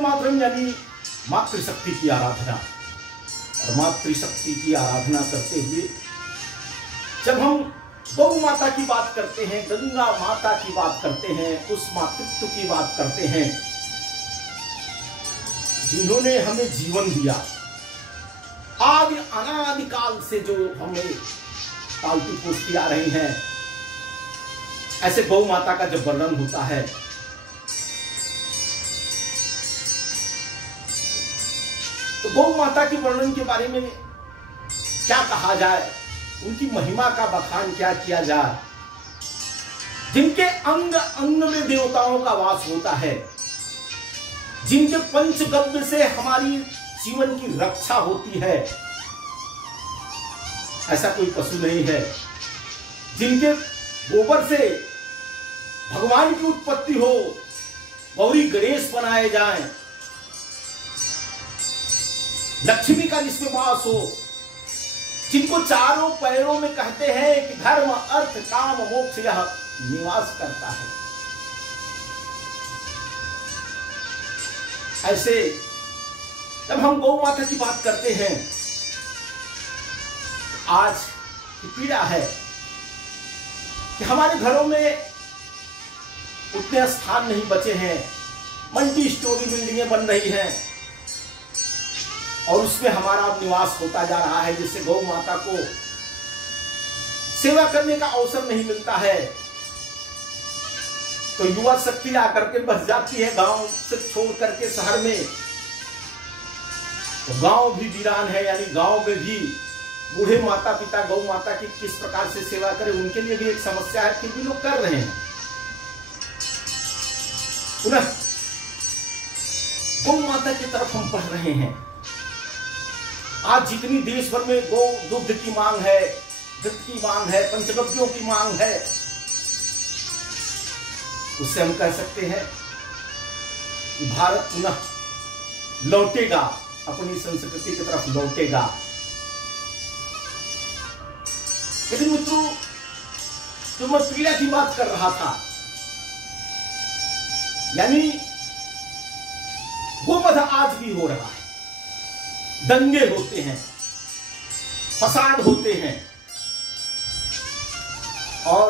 वंदे मातरम यानी मातृशक्ति की आराधना। और मातृशक्ति की आराधना करते हुए जब हम गौ माता की बात करते हैं, गंगा माता की बात करते हैं, उस मातृत्व की बात करते हैं जिन्होंने हमें जीवन दिया, आदि अनादिकाल से जो हमें पालतू पोसती आ रही हैं, ऐसे गौ माता का जब वर्णन होता है तो गौ माता के वर्णन के बारे में क्या कहा जाए, उनकी महिमा का बखान क्या किया जाए। जिनके अंग अंग में देवताओं का वास होता है, जिनके पंचगव्य से हमारी जीवन की रक्षा होती है, ऐसा कोई पशु नहीं है। जिनके गोबर से भगवान की उत्पत्ति हो, गौरी गणेश बनाए जाएं, लक्ष्मी का जिसमें वास हो, जिनको चारों पैरों में कहते हैं कि धर्म अर्थ काम मोक्ष यह निवास करता है, ऐसे जब हम गौ माता की बात करते हैं, आज की पीड़ा है कि हमारे घरों में उतने स्थान नहीं बचे हैं, मल्टी स्टोरी बिल्डिंगें बन रही हैं और उसमें हमारा निवास होता जा रहा है, जिससे गौ माता को सेवा करने का अवसर नहीं मिलता है। तो युवा शक्ति आकर के बस जाती है गांव से छोड़ करके शहर में, तो गांव भी वीरान है, यानी गांव में भी बूढ़े माता पिता गौ माता की किस प्रकार से सेवा करें, उनके लिए भी एक समस्या है, फिर भी लोग कर रहे हैं। पुनः गौ माता की तरफ हम बढ़ रहे हैं। आज जितनी देश भर में गौ दुग्ध की मांग है, घृत की मांग है, पंचगव्यों की मांग है, उससे हम कह सकते हैं कि भारत पुनः लौटेगा, अपनी संस्कृति की तरफ लौटेगा। लेकिन मित्रों, जो मैं पीड़ा की बात कर रहा था, यानी गोवध आज भी हो रहा है, दंगे होते हैं, फसाद होते हैं और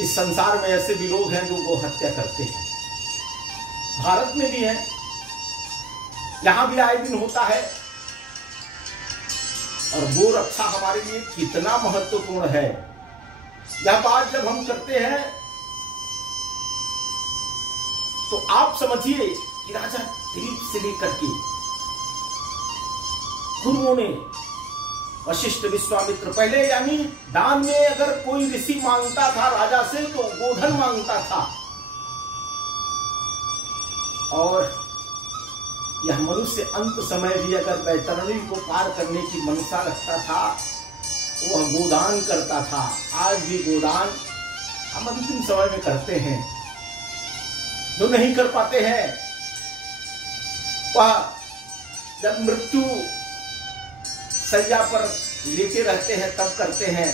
इस संसार में ऐसे भी लोग हैं जो गौ हत्या करते हैं। भारत में भी है, यहां भी आए दिन होता है। और गो रक्षा हमारे लिए कितना महत्वपूर्ण है, यह बात जब हम करते हैं तो आप समझिए कि राजा दिलीप से लेकर के गुरुओं ने, वशिष्ठ विश्वामित्र, पहले यानी दान में अगर कोई ऋषि मांगता था राजा से तो गोधन मांगता था, और यह मनुष्य अंत समय भी अगर वैतरणी को पार करने की मनसा रखता था, वह गोदान करता था। आज भी गोदान हम अंतिम समय में करते हैं। जो नहीं कर पाते हैं वह जब मृत्यु सैया पर लेटे रहते हैं तब करते हैं,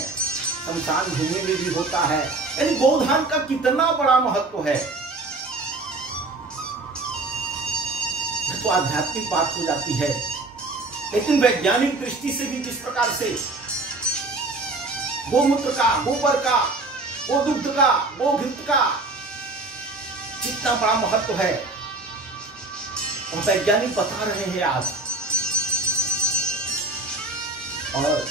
शमशान भूमि में भी होता है। यानी गोदान का कितना बड़ा महत्व है। यह तो आध्यात्मिक बात हो जाती है, लेकिन वैज्ञानिक दृष्टि से भी जिस प्रकार से गोमूत्र का, गोबर का, गोदुग्ध का, गोघृत का जितना बड़ा महत्व है, और वैज्ञानिक बता रहे हैं आज, और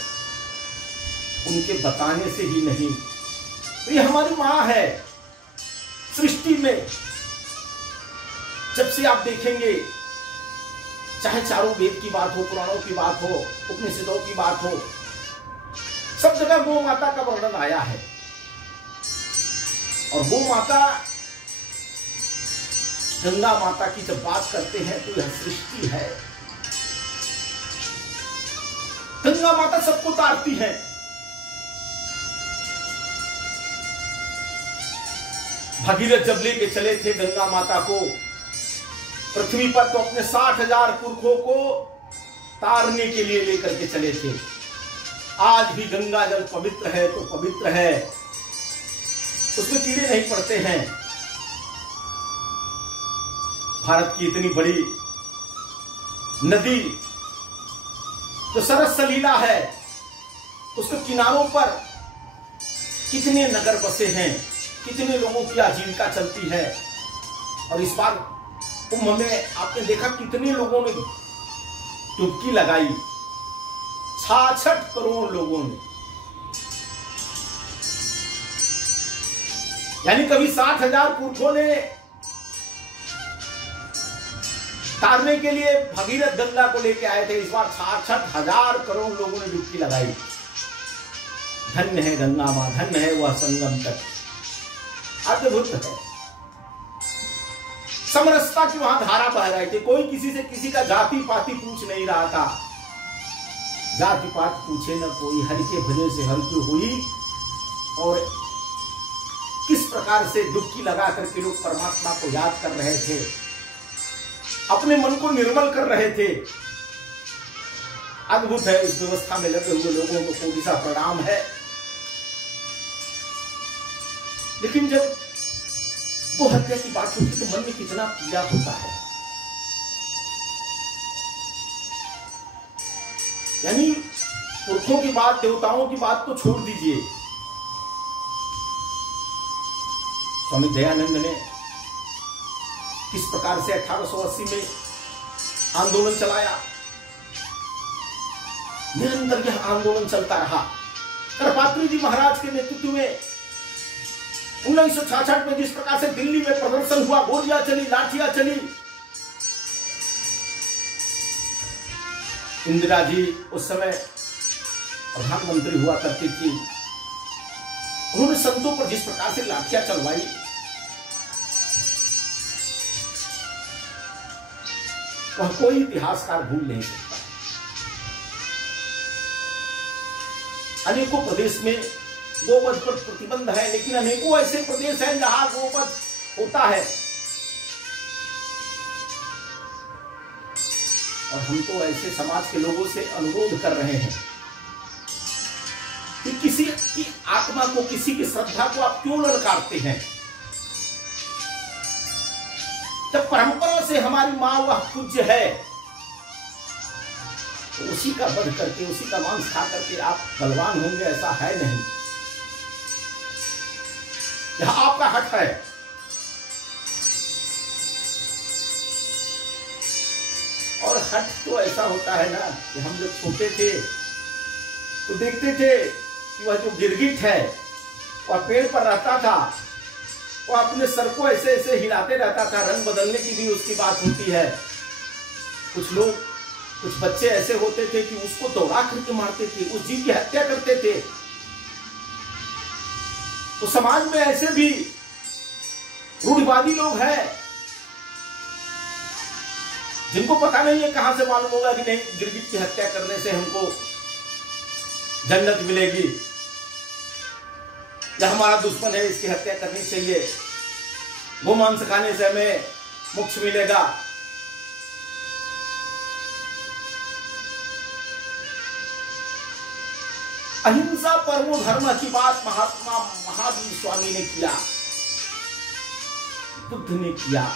उनके बताने से ही नहीं, तो ये हमारी मां है सृष्टि में। जब से आप देखेंगे, चाहे चारों वेद की बात हो, पुराणों की बात हो, उपनिषदों की बात हो, सब जगह गौ माता का वर्णन आया है। और गौ माता, गंगा माता की जब बात करते हैं तो यह सृष्टि है। गंगा माता सबको तारती है। भगीरथ जब लेके चले थे गंगा माता को पृथ्वी पर, तो अपने 60,000 पुरखों को तारने के लिए लेकर के चले थे। आज भी गंगा जल पवित्र है तो पवित्र है, उसमें कीड़े नहीं पड़ते हैं। भारत की इतनी बड़ी नदी जो सरस सलीला है, उसके किनारों पर कितने नगर बसे हैं, कितने लोगों की आजीविका चलती है। और इस बार कुंभ में आपने देखा कितने लोगों ने डुबकी लगाई, 66 करोड़ लोगों ने। यानी कभी 60,000 पुरुषों ने तारने के लिए भगीरथ गंगा को लेके आए थे, इस बार 66,000 करोड़ लोगों ने डुबकी लगाई। धन्य है गंगा मां, धन्य है वह संगम तट, अद्भुत है। समरसता की वहां धारा बह रही थी, कोई किसी से किसी का जाति पाति पूछ नहीं रहा था। जाति पात पूछे न कोई, हरि के भजन से हरि की हुई। और किस प्रकार से डुबकी लगा करके लोग परमात्मा को याद कर रहे थे, अपने मन को निर्मल कर रहे थे। अद्भुत है। इस व्यवस्था में लगे हुए लोगों को कोटि सा प्रणाम है। लेकिन जब वो हत्या की बात होती तो मन में कितना पीड़ा होता है। यानी पुरखों की बात, देवताओं की बात तो छोड़ दीजिए, स्वामी दयानंद ने किस प्रकार से 1880 में आंदोलन चलाया, निरंतर यह आंदोलन चलता रहा। करपात्री जी महाराज के नेतृत्व में 1966 में जिस प्रकार से दिल्ली में प्रदर्शन हुआ, गोलियां चली, लाठियां चली, इंदिरा जी उस समय प्रधानमंत्री हुआ करती थी, उन्होंने संतों पर जिस प्रकार से लाठियां चलवाई, वह कोई इतिहासकार भूल नहीं सकता। अनेकों प्रदेश में गोवध पर प्रतिबंध है, लेकिन अनेकों ऐसे प्रदेश हैं जहां गोवध होता है। और हम तो ऐसे समाज के लोगों से अनुरोध कर रहे हैं कि किसी की आत्मा को, किसी की श्रद्धा को आप क्यों ललकारते हैं? जब परंपरा से हमारी मां वह पूज्य है, तो उसी का वध करके, उसी का मांस खा करके आप बलवान होंगे, ऐसा है नहीं। यह आपका हक है। और हट तो ऐसा होता है ना कि हम जब छोटे थे तो देखते थे कि वह जो गिरगिट है वह पेड़ पर रहता था, वह अपने सर को ऐसे ऐसे हिलाते रहता था, रंग बदलने की भी उसकी बात होती है। कुछ लोग, कुछ बच्चे ऐसे होते थे कि उसको दौड़ा करके मारते थे, उस जीव की हत्या करते थे। तो समाज में ऐसे भी रूढ़िवादी लोग हैं जिनको पता नहीं है, कहां से मालूम होगा कि नहीं गिरगिट की हत्या करने से हमको जन्नत मिलेगी, या हमारा दुश्मन है इसकी हत्या करनी चाहिए, गोमांस खाने से हमें मोक्ष मिलेगा। अहिंसा परमो धर्म की बात महात्मा महावीर स्वामी ने किया, बुद्ध ने किया।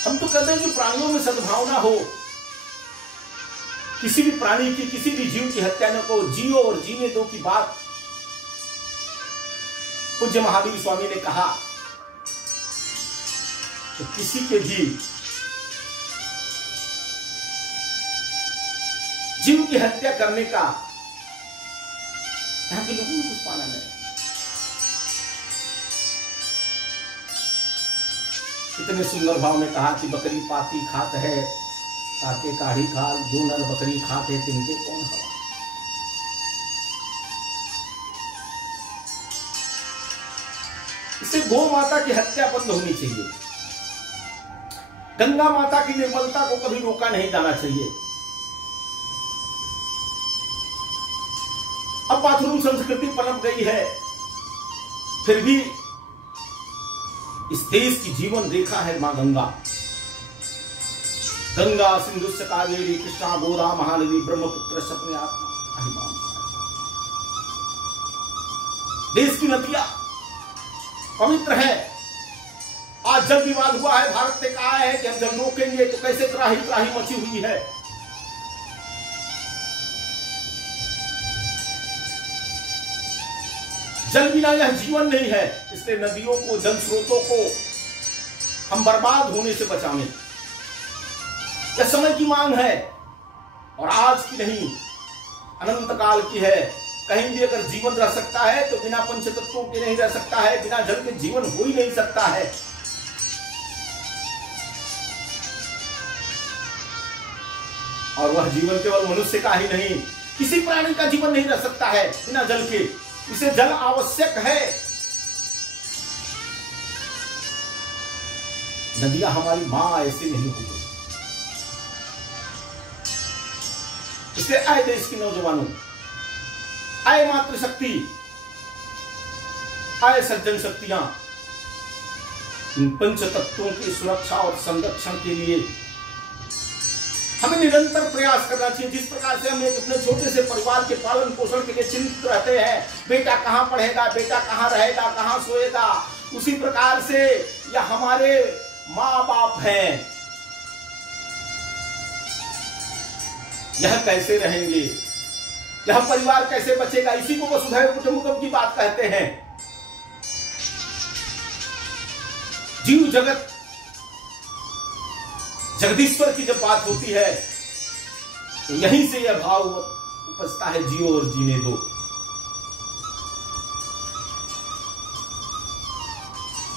हम तो कहते हैं कि प्राणियों में सद्भावना हो, किसी भी प्राणी की, किसी भी जीव की हत्या न को, जियो और जीने दो की बात पूज्य महावीर स्वामी ने कहा। तो किसी के भी जीव की हत्या करने का यहां के लोगों को कुछ पाना नहीं। इतने सुंदर भाव में कहा कि बकरी पाती खात है, ताके काढ़ी खाल, जो नर बकरी खाते तिनके कौन हवा। इससे गौ माता की हत्या बंद होनी चाहिए, गंगा माता की निर्मलता को कभी रोका नहीं जाना चाहिए। अब बाथरूम संस्कृति पनप गई है, फिर भी इस देश की जीवन रेखा है मां गंगा। गंगा सिंधु कावेरी कृष्णा गोदा महानदी ब्रह्मपुत्र अपने आत्मा। देश की नदियां पवित्र है। आज जल विवाद हुआ है, भारत ने कहा है कि हम जल रोकेंगे, तो कैसे त्राही त्राही मची हुई है। जल बिना यह जीवन नहीं है, इसलिए नदियों को, जल स्रोतों को हम बर्बाद होने से बचाने, यह समय की मांग है और आज की नहीं, अनंत काल की है। कहीं भी अगर जीवन रह सकता है तो बिना पंच तत्वों के नहीं रह सकता है, बिना जल के जीवन हो ही नहीं सकता है। और वह जीवन केवल मनुष्य का ही नहीं, किसी प्राणी का जीवन नहीं रह सकता है बिना जल के, इसे जल आवश्यक है। नदियां हमारी मां ऐसी नहीं होगी। इसलिए आए देश की नौजवानों, आए मातृशक्ति, आए सज्जन शक्तियां, इन पंच तत्वों की सुरक्षा और संरक्षण के लिए हमें निरंतर प्रयास करना चाहिए। जिस प्रकार से हम अपने छोटे से परिवार के पालन पोषण के लिए चिंतित रहते हैं, बेटा कहां पढ़ेगा, बेटा कहां रहेगा, कहां सोएगा, उसी प्रकार से यह हमारे माँ बाप हैं, यह कैसे रहेंगे, यह परिवार कैसे बचेगा, इसी को वसुधैव कुटुंबकम की बात कहते हैं। जीव जगत जगदीश्वर की जब बात होती है तो यहीं से यह भाव उपजता है, जियो और जीने दो।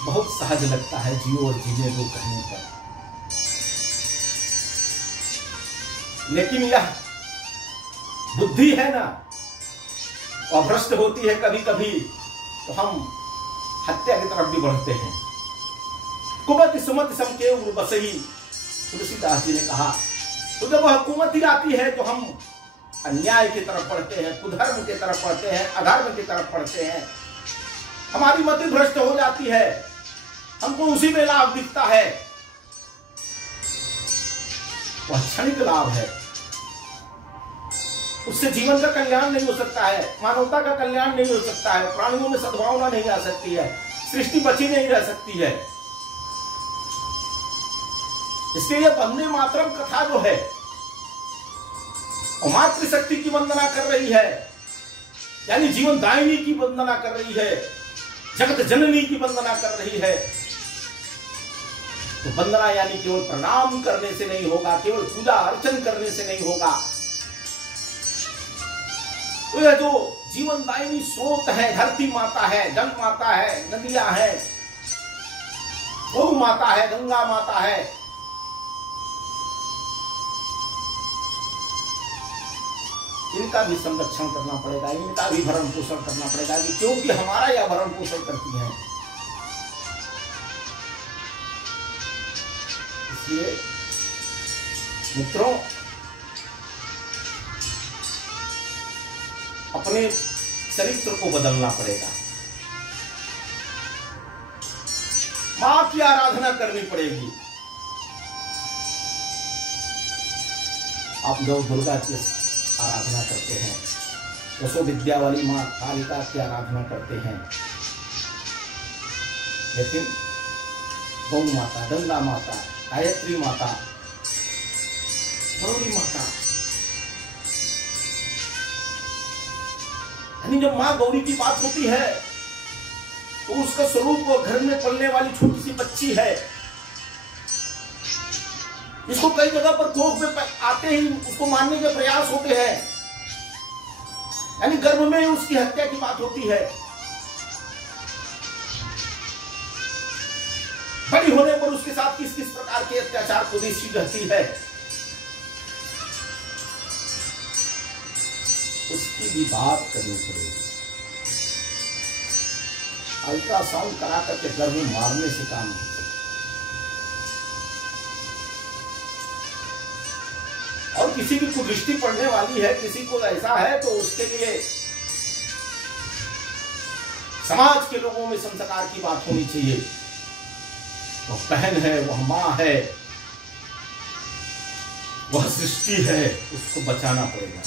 बहुत सहज लगता है जियो और जीने दो कहने पर, लेकिन यह बुद्धि है ना, वह भ्रष्ट होती है कभी कभी, तो हम हत्या की तरफ भी बढ़ते हैं। कुमति सुमति समके उम्र बसई, तुलसीदास जी ने कहा। तो जब वह कुमति आती है तो हम अन्याय की तरफ बढ़ते हैं, कुधर्म की तरफ बढ़ते हैं, अधर्म की तरफ बढ़ते हैं, हमारी मति भ्रष्ट हो जाती है, हमको उसी में लाभ दिखता है। वह क्षणिक लाभ है, उससे जीवन का कल्याण नहीं हो सकता है, मानवता का कल्याण नहीं हो सकता है, प्राणियों में सद्भावना नहीं आ सकती है, सृष्टि बची नहीं रह सकती है। इसलिए यह वंदे मातरम कथा जो है, मातृशक्ति की वंदना कर रही है, यानी जीवन दायिनी की वंदना कर रही है, जगत जननी की वंदना कर रही है। तो वंदना यानी केवल प्रणाम करने से नहीं होगा, केवल पूजा अर्चन करने से नहीं होगा। तो यह जो जीवन दायिनी स्रोत है, धरती माता है, जल माता है, नदियां हैं, गौ माता है, गंगा माता है, इनका भी संरक्षण करना पड़ेगा, इनका भी भरण पोषण करना पड़ेगा, क्योंकि हमारा यह भरण पोषण करती है। इसलिए मित्रों, अपने चरित्र को बदलना पड़ेगा, मां की आराधना करनी पड़ेगी। आप गौ दुर्गा की आराधना करते हैं, दसो विद्या वाली मां कालिका की आराधना करते हैं, लेकिन गौ माता, गंगा माता, गायत्री माता, गौरी माता, यानी जब मां गौरी की बात होती है तो उसका स्वरूप वो घर में पलने वाली छोटी सी बच्ची है। इसको कई जगह पर कोख में आते ही उसको मारने के प्रयास होते हैं, यानी गर्भ में उसकी हत्या की बात होती है। बड़ी होने पर उसके साथ किस किस प्रकार के अत्याचार को देशी रहती है, उसकी भी बात करनी पड़ेगी। अल्ट्रासाउंड करा करके गर्भ में मारने से काम नहीं। और किसी की कुदृष्टि पड़ने वाली है, किसी को ऐसा है, तो उसके लिए समाज के लोगों में संस्कार की बात होनी चाहिए। वह बहन है, वह मां है, वह सृष्टि है, उसको बचाना पड़ेगा,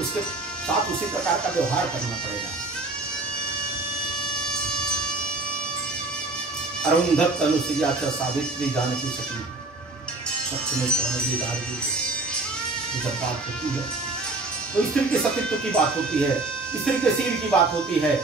उसके साथ उसी प्रकार का व्यवहार करना पड़ेगा। अरुंधत तनुसुया च सावित्री जानकी सखी सत्यमेव जयते। जब बात होती है तो स्त्री के सतीत्व की बात होती है, स्त्री के शील की बात होती है,